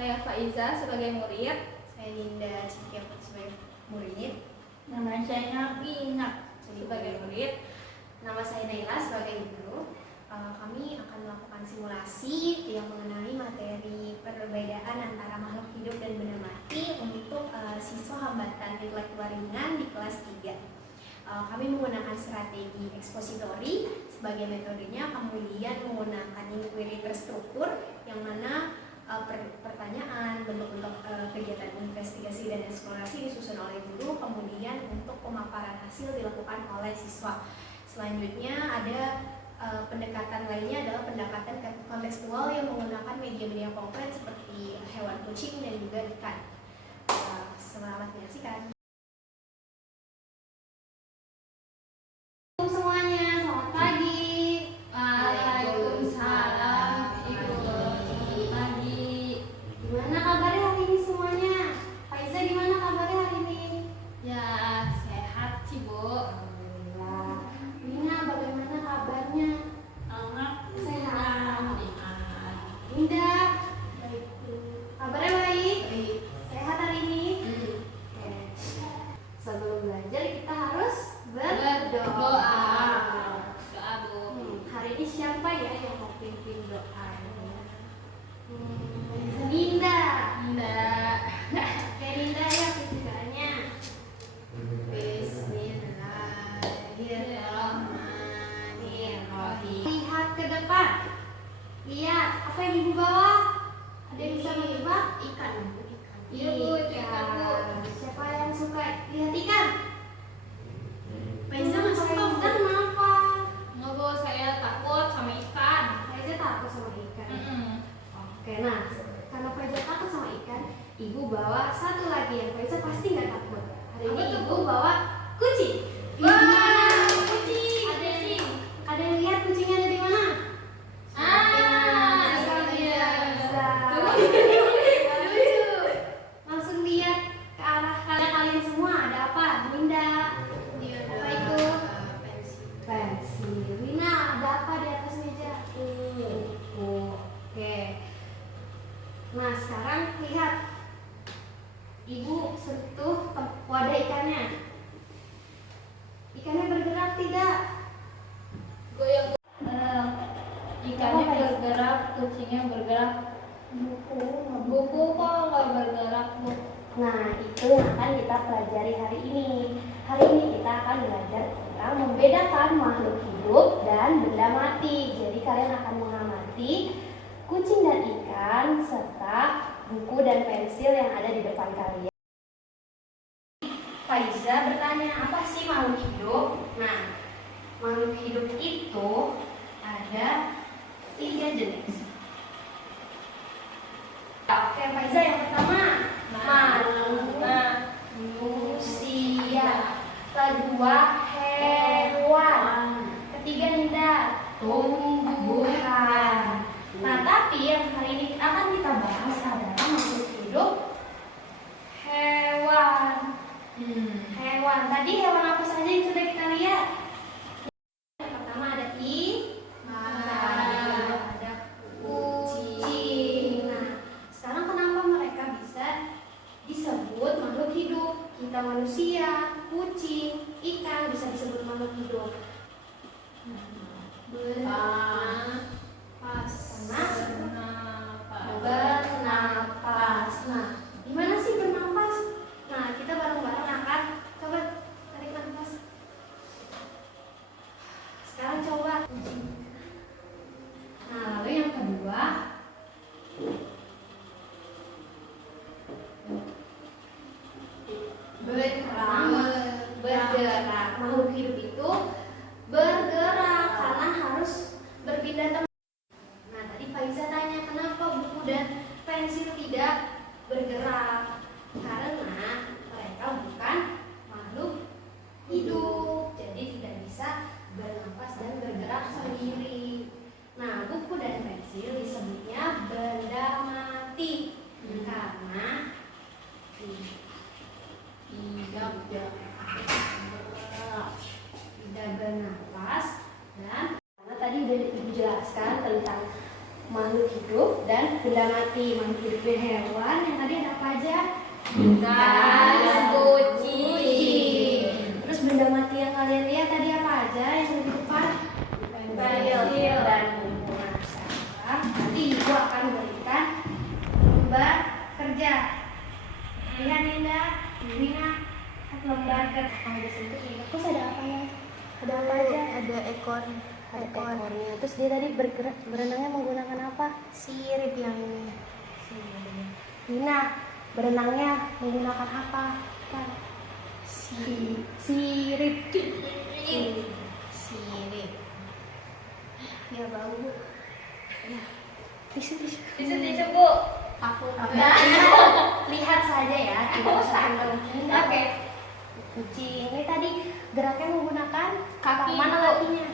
Saya Faiza sebagai murid. Saya Dinda Cynthia sebagai murid. Nama saya Pina sebagai murid. Nama saya Naila sebagai guru. Kami akan melakukan simulasi yang mengenai materi perbedaan antara makhluk hidup dan benda mati untuk siswa hambatan intelektual ringan di kelas 3. Kami menggunakan strategi ekspositori sebagai metodenya, kemudian menggunakan inquiry terstruktur yang mana pertanyaan, bentuk-bentuk kegiatan investigasi dan eksplorasi disusun oleh guru, kemudian untuk pemaparan hasil dilakukan oleh siswa. Selanjutnya ada pendekatan lainnya adalah pendekatan kontekstual yang menggunakan media-media konkret seperti hewan kucing dan juga ikan. Selamat menyaksikan. Semuanya, selamat pagi. Waalaikumsalam. Selamat pagi. Gimana kabarnya hari ini semuanya? Faiza gimana kabarnya hari ini? Ya, sehat sih, Bu. Alhamdulillah. Wina bagaimana kabarnya? Sehat. Dinda, baik. Kabarnya baik? Baik. Sehat hari ini? Oke. Sebelum belajar kita harus berdoa. Doa, Bu. Hari ini siapa ya yang mau pimpin doa? Dinda. Oke, Dinda ya pimpin doanya. Bismillahirrahmanirrahim. Lihat ke depan. Lihat apa yang Ibu bawa? Ada yang bisa menebak? Ikan. Iya, Bu, itu ikan, Bu. Siapa yang suka lihat ikan? Faiza nggak suka. Faiza kenapa? Nggak, Bu, saya takut sama ikan. Faiza takut sama ikan. Oke, nah karena Faiza takut sama ikan, Ibu bawa satu lagi yang Faiza pasti nggak takut. Hari ini Ibu bawa kucing. Wah, kucing. Ada yang lihat kucingnya ada di mana? Lucu. Langsung lihat ke arah kalian semua. Ada apa? Dinda. Apa itu? Pensil. Wina, ada apa di atas meja? Oke. Nah, sekarang lihat. Ibu sentuh wadah ikannya. Ikannya bergerak tidak? Goyang. Ikannya bergerak, kucingnya bergerak. Buku kok nggak bergerak, Bu? Nah, itu yang akan kita pelajari hari ini. Hari ini kita akan belajar tentang membedakan makhluk hidup dan benda mati. Jadi kalian akan mengamati kucing dan ikan serta buku dan pensil yang ada di depan kalian. Faiza bertanya, apa sih makhluk hidup? Nah, makhluk hidup itu ada 3 jenis. Oke, Faiza yang pertama manusia, kedua hewan, ketiga Dinda tumbuhan. Nah, tapi yang hari ini akan kita bahas adalah makhluk hidup hewan. Hewan. Tadi hewan apa saja yang sudah kita lihat? Yang pertama ada ada kucing. Nah, sekarang kenapa mereka bisa disebut makhluk hidup? Kita manusia, kucing, ikan bisa disebut makhluk hidup. Bernapas. Nah, gimana sih bernapas? Nah, kita bareng-bareng akan coba tarik nafas. Sekarang coba. Nah, lalu yang kedua bergerak. Makhluk hidup itu bergerak karena harus berpindah tempat. Nah, tadi Faiza tanya kenapa buku dan pensil tidak bergerak? Karena mereka bukan makhluk hidup, jadi tidak bisa bernafas dan bergerak sendiri. Nah, buku dan pensil disebutnya benda mati karena tidak bernafas dan karena tadi udah dijelaskan tentang makhluk hidup dan benda mati. Makhluk hidup dan hewan yang tadi ada apa aja? Ikan, kucing. Terus benda mati yang kalian lihat tadi apa aja yang di depan? Pensil dan buku. Nah, sekarang nanti ibu akan berikan lembar kerja. Lihat Ninda, Wina, lembar kerja. Ada sedikit nih. Terus ada apa ya? Ada apa aja? Ada ekor. Ada ekornya. Terus dia tadi bergerak berenangnya menggunakan apa? Sirip yang ini. Wina, berenangnya menggunakan apa? Sirip. Sirip. Ya bau. Ya. Tisu. Tisu Bu. Aku Lihat saja ya, tidak usah menonton. Oke. Kucing ini tadi geraknya menggunakan Kaki, mana Bu. kakinya?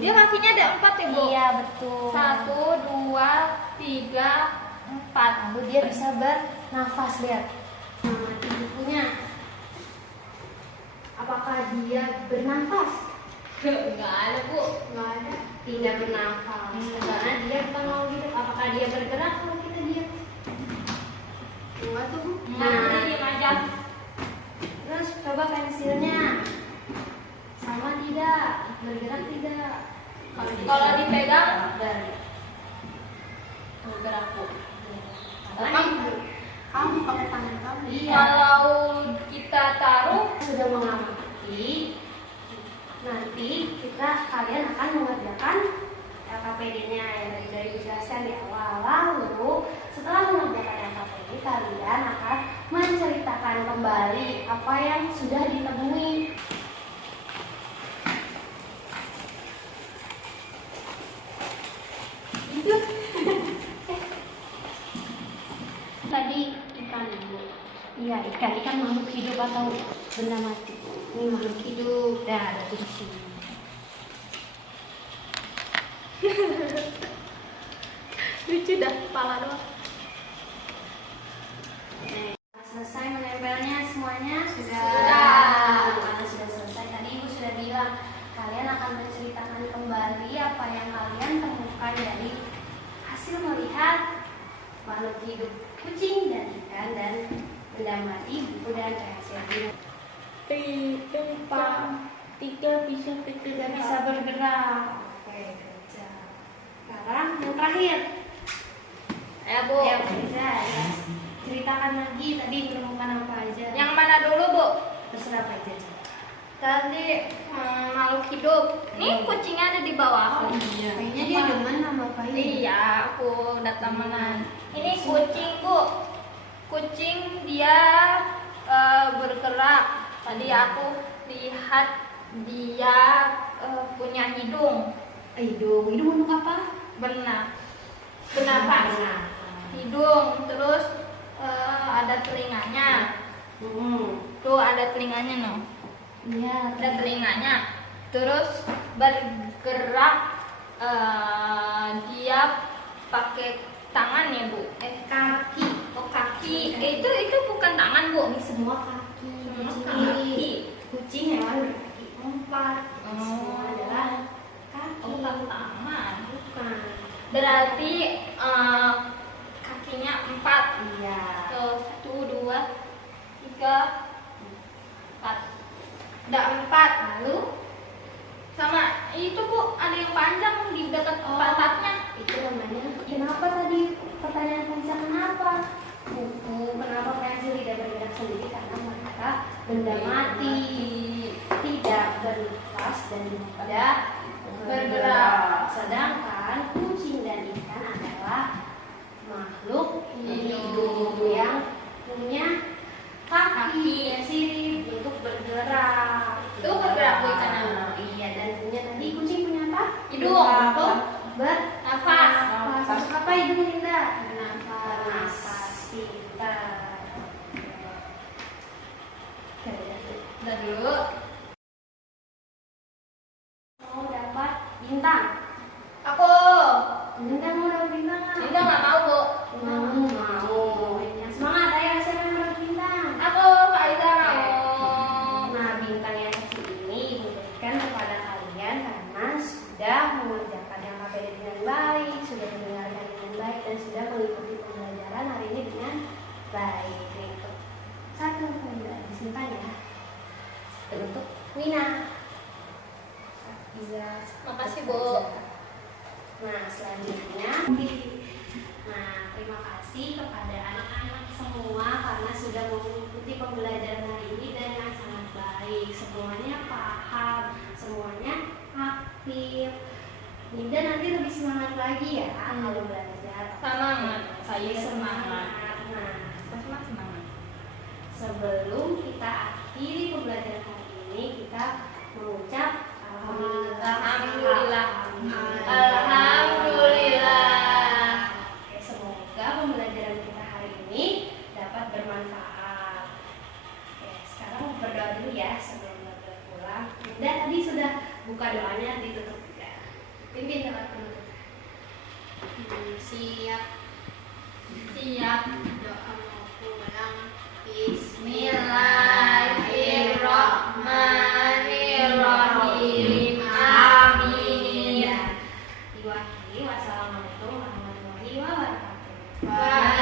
Dia kakinya ada 4 ya Bu? Iya betul. 1, 2, 3, 4. Lalu dia bisa bernafas, lihat. Mati bukunya. Apakah dia bernafas? Enggak ada Bu. Nggak ada. Tidak bernafas. Karena dia bukan makhluk hidup. Apakah dia bergerak kalau kita diam? enggak tuh, Bu. Nah, ini aja. Terus coba pensilnya. Sama tidak? Bergerak tidak? Kalau dipegang bergerak Bu. Kamu pakai tangan kamu. Iya. Kalau kita taruh Sudah mengamati. Nanti kalian akan mengerjakan LKPD-nya yang tadi sudah dijelaskan di awal. Lalu setelah mengerjakan LKPD, kalian akan menceritakan kembali apa yang sudah ditemui. Tadi ikan Bu. Iya, ikan makhluk hidup atau benda mati. Ini makhluk hidup. Dan ada kucing. lucu dah kepala doang. Selesai menempelnya semuanya? Sudah. Karena sudah selesai, tadi Ibu sudah bilang kalian akan menceritakan kembali apa yang kalian temukan dari hasil melihat makhluk hidup kucing dan ikan dan benda mati, buku dan hasil Empat, 3 bisa tidak bisa bergerak. Oke, kerja. Sekarang yang terakhir. Bu. Ya, bisa ya. Ceritakan lagi tadi menemukan apa aja. Yang mana dulu Bu? Terserah apa aja. Tadi makhluk hidup. Nih kucingnya ada di bawah. Iya. Kayaknya dia demen sama apa ini. Iya, aku udah temenan. Ini kucing Bu. Kucing dia bergerak. Tadi aku lihat dia punya hidung. Hidung untuk apa? Bernafas. Hidung, terus ada telinganya. Tuh ada telinganya no. Iya. Ada telinganya. Terus bergerak dia pakai tangan ya Bu? Kaki. Oh kaki. Itu bukan tangan Bu. Ini semua kaki. Semua Kucing kaki. ini. Kucing hewan berkaki 4. Semua adalah kaki. Oh bukan tangan. Bukan. Berarti kakinya 4. Iya. Tuh 1, 2, 3, 4. Ada 4. Lalu Sama itu Bu, ada yang panjang di dekat pantatnya. itu namanya. Kenapa tadi pertanyaan Faiza kenapa? Buku. Kenapa pensil tidak bergerak sendiri? Karena mereka benda mati, tidak bernafas dan tidak bergerak. Sedangkan kucing dan ikan adalah makhluk hidup yang punya kaki, ya, sirip untuk bergerak. Itu bergerak Bu ikan. Iya, dan punya tadi kucing punya apa? Hidung. Untuk bernafas. Nafas. Apa hidung Linda? Bernafas. Pintar. Udah dulu. Mau dapat bintang. Aku. Linda mau dapat bintang nggak? Linda nggak mau Bu. Mau. Yang semangat, ayo siapa yang mau dapat bintang? Aku Faiza mau. Nah, bintang yang kecil ini Ibu berikan kepada kalian karena sudah mengerjakan yang KPD dengan baik, sudah mendengar mengikuti pembelajaran hari ini dengan baik. Untuk satu pembelajaran disimpan ya. Untuk Wina. Bisa. Makasih, Bu. Nah, selanjutnya, nah terima kasih kepada anak-anak semua karena sudah mengikuti pembelajaran hari ini dengan sangat baik. Semuanya paham, semuanya aktif. Ninda nanti lebih semangat lagi ya kalau belajar. Semangat, saya Iya, semangat. Nah, Semangat. sebelum kita akhiri pembelajaran hari ini, kita mengucap Alhamdulillah. Oke, semoga pembelajaran kita hari ini dapat bermanfaat. Oke, sekarang berdoa dulu ya sebelum pulang. Dan tadi sudah buka doanya, ditutup juga. Pimpin tempat penutup. Siap. Siap. Doa mau pulang. Bismillahirrahmanirrahim. Amin. Diwakili. Wassalamualaikum warahmatullahi wabarakatuh. Waalaikumsalam.